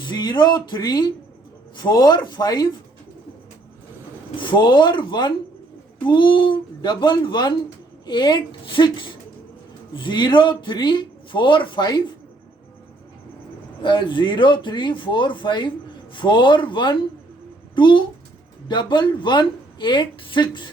0345412186 0345412186।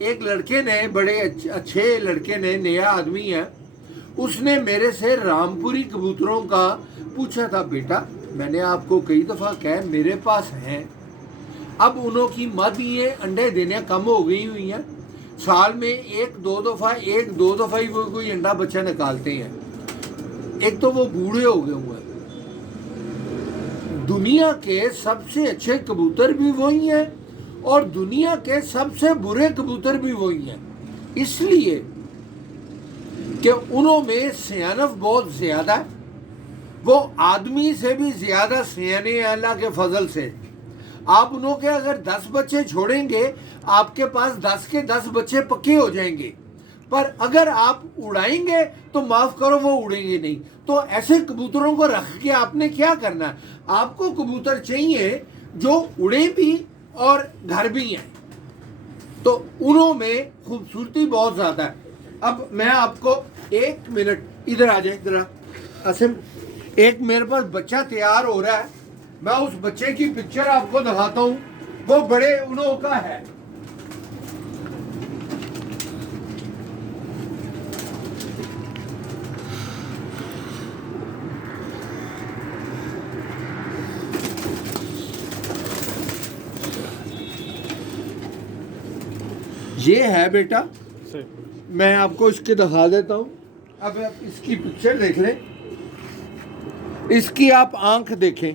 ایک لڑکے نے بڑے اچھے لڑکے نے نیا آدمی ہے اس نے میرے سے رامپوری کبوتروں کا پوچھا تھا بیٹا میں نے آپ کو کئی دفعہ کہا میرے پاس ہیں اب انہوں کی مادیاں انڈے دینے کم ہو گئی ہوئی ہیں سال میں ایک دو دفعہ ہی وہ کوئی انڈا بچہ نکالتے ہیں ایک تو وہ بوڑھے ہو گئے ہوئے ہیں دنیا کے سب سے اچھے کبوتر بھی وہی ہیں اور دنیا کے سب سے برے کبوتر بھی وہی ہیں اس لیے کہ انہوں میں سیانف بہت زیادہ ہے وہ آدمی سے بھی زیادہ سیانے ہیں اللہ کے فضل سے آپ انہوں کے اگر 10 بچے چھوڑیں گے آپ کے پاس 10 کے 10 بچے پکے ہو جائیں گے پر اگر آپ اڑائیں گے تو معاف کرو وہ اڑیں گے نہیں تو ایسے کبوتروں کو رکھ کے آپ نے کیا کرنا ہے آپ کو کبوتر چاہیے جو اڑے بھی اور گھر بھی ہیں تو انہوں میں خوبصورتی بہت زیادہ ہے اب میں آپ کو 1 منٹ ادھر آ جائیں ذرا عاصم ایک میرے پاس بچہ تیار ہو رہا ہے میں اس بچے کی پکچر آپ کو دکھاتا ہوں وہ بڑے انہوں کا ہے یہ ہے بیٹا میں آپ کو اس کے دکھا دیتا ہوں اب آپ اس کی پکچر دیکھ لیں اس کی آپ آنکھ دیکھیں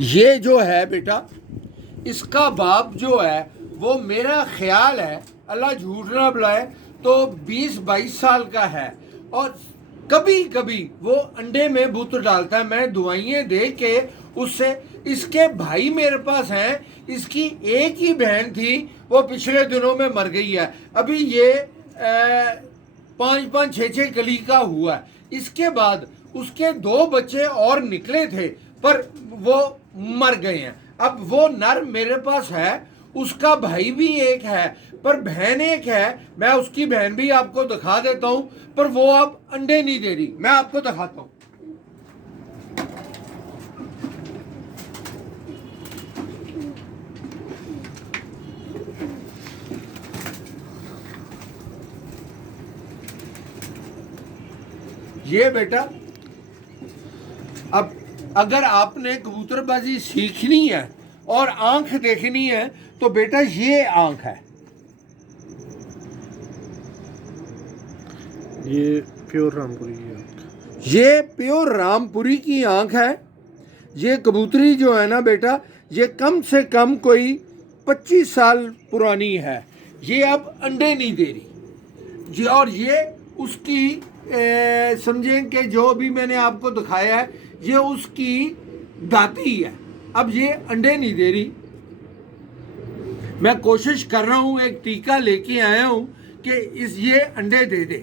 یہ جو ہے بیٹا اس کا باپ جو ہے وہ میرا خیال ہے اللہ جھوٹ نہ بلائے تو 20-22 سال کا ہے اور کبھی کبھی وہ انڈے میں بت ڈالتا ہے میں دوائیں دے کے اس سے اس کے بھائی میرے پاس ہیں اس کی ایک ہی بہن تھی وہ پچھلے دنوں میں مر گئی ہے ابھی یہ 5-6 کلی کا ہوا ہے اس کے بعد اس کے 2 بچے اور نکلے تھے پر وہ مر گئے ہیں اب وہ نر میرے پاس ہے اس کا بھائی بھی ایک ہے پر بہن ایک ہے میں اس کی بہن بھی آپ کو دکھا دیتا ہوں پر وہ اب انڈے نہیں دے رہی میں آپ کو دکھاتا ہوں یہ بیٹا اب اگر آپ نے کبوتر بازی سیکھنی ہے اور آنکھ دیکھنی ہے تو بیٹا یہ آنکھ ہے یہ پیور رامپوری کی آنکھ یہ پیور رامپوری کی آنکھ ہے یہ کبوتری جو ہے نا بیٹا یہ کم سے کم کوئی 25 سال پرانی ہے یہ اب انڈے نہیں دے رہی جی اور یہ اس کی سمجھیں کہ جو بھی میں نے آپ کو دکھایا ہے یہ اس کی داتی ہے اب یہ انڈے نہیں دے رہی میں کوشش کر رہا ہوں ایک ٹیکہ لے کے آیا ہوں کہ یہ انڈے دے دے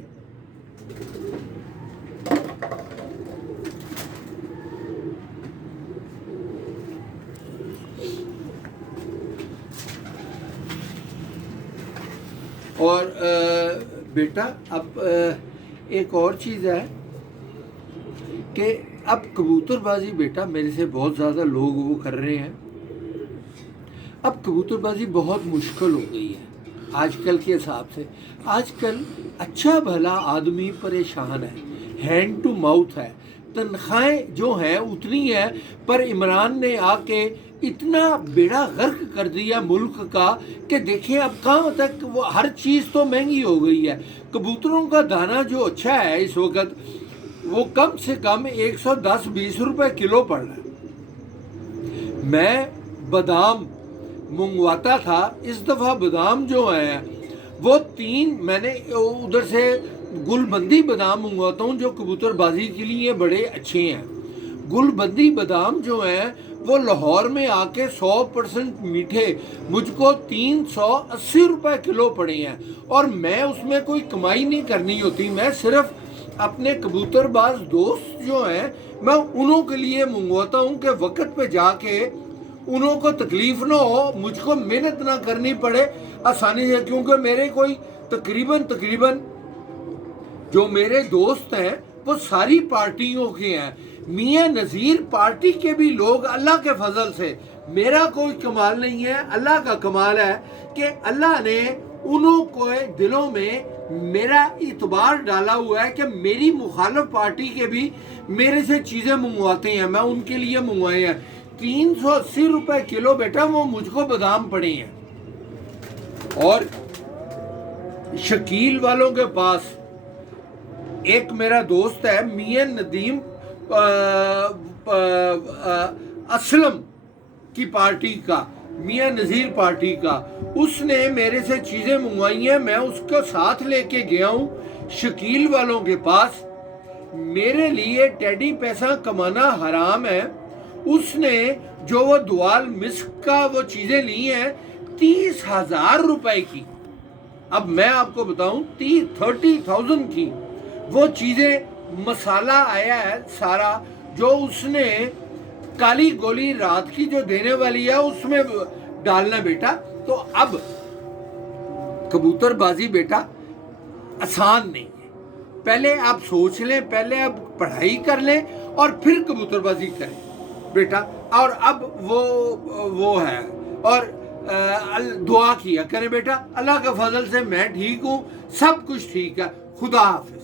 اور بیٹا اب ایک اور چیز ہے کہ اب کبوتر بازی بیٹا میرے سے بہت زیادہ لوگ وہ کر رہے ہیں اب کبوتر بازی بہت مشکل ہو گئی ہے آج کل کے حساب سے آج کل اچھا بھلا آدمی پریشان ہے ہینڈ ٹو ماؤتھ ہے تنخواہیں جو ہیں اتنی ہیں پر عمران نے آ کے اتنا بیڑا غرق کر دیا ملک کا کہ دیکھیں اب کہاں تک وہ ہر چیز تو مہنگی ہو گئی ہے کبوتروں کا دانہ جو اچھا ہے اس وقت وہ کم سے کم 110-120 روپے کلو پڑ رہا ہے میں بادام منگواتا تھا اس دفعہ بادام جو ہیں وہ 3 میں نے ادھر سے گل بندی بادام منگواتا ہوں جو کبوتر بازی کے لیے بڑے اچھے ہیں گل بندی بادام جو ہیں وہ لاہور میں آ کے 100% میٹھے مجھ کو 380 روپے کلو پڑے ہیں اور میں اس میں کوئی کمائی نہیں کرنی ہوتی میں صرف اپنے کبوتر باز دوست جو ہیں میں انہوں کے لیے منگواتا ہوں کہ وقت پہ جا کے انہوں کو تکلیف نہ ہو مجھ کو محنت نہ کرنی پڑے آسانی سے کیونکہ میرے کوئی تقریباً جو میرے دوست ہیں وہ ساری پارٹیوں کے ہیں میاں نذیر پارٹی کے بھی لوگ اللہ کے فضل سے، میرا کوئی کمال نہیں ہے، اللہ کا کمال ہے کہ اللہ نے انہوں کو دلوں میں میرا اعتبار ڈالا ہوا ہے کہ میری مخالف پارٹی کے بھی میرے سے چیزیں منگواتے ہیں، میں ان کے لیے منگوائے ہیں۔ 380 روپے کلو بیٹا وہ مجھ کو بادام پڑے ہیں۔ اور شکیل والوں کے پاس ایک میرا دوست ہے میاں ندیم اسلم کی پارٹی کا، میاں نذیر پارٹی کا، اس نے میرے سے چیزیں منگوائی ہیں، میں اس کو ساتھ لے کے گیا ہوں شکیل والوں کے پاس۔ میرے لیے ٹیڈی پیسہ کمانا حرام ہے۔ اس نے جو وہ دوال مسک کا وہ چیزیں لی ہیں 30,000 روپے کی، اب میں آپ کو بتاؤں 30,000 کی وہ چیزیں، مسالہ آیا ہے سارا جو اس نے کالی گولی رات کی جو دینے والی ہے اس میں ڈالنا بیٹا۔ تو اب کبوتر بازی بیٹا آسان نہیں ہے، پہلے آپ سوچ لیں، پہلے آپ پڑھائی کر لیں اور پھر کبوتر بازی کریں بیٹا۔ اور اب وہ ہے، اور دعا کیا کریں بیٹا، اللہ کے فضل سے میں ٹھیک ہوں، سب کچھ ٹھیک ہے، خدا حافظ۔